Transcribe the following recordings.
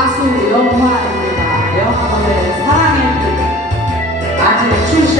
가수 영화입니다. 영화 노래 사랑의 빛. 아직 출시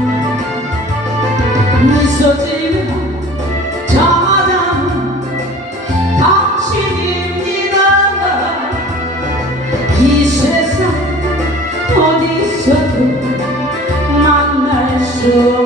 Jesus.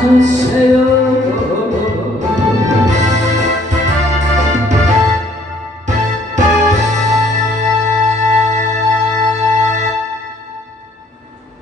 Artık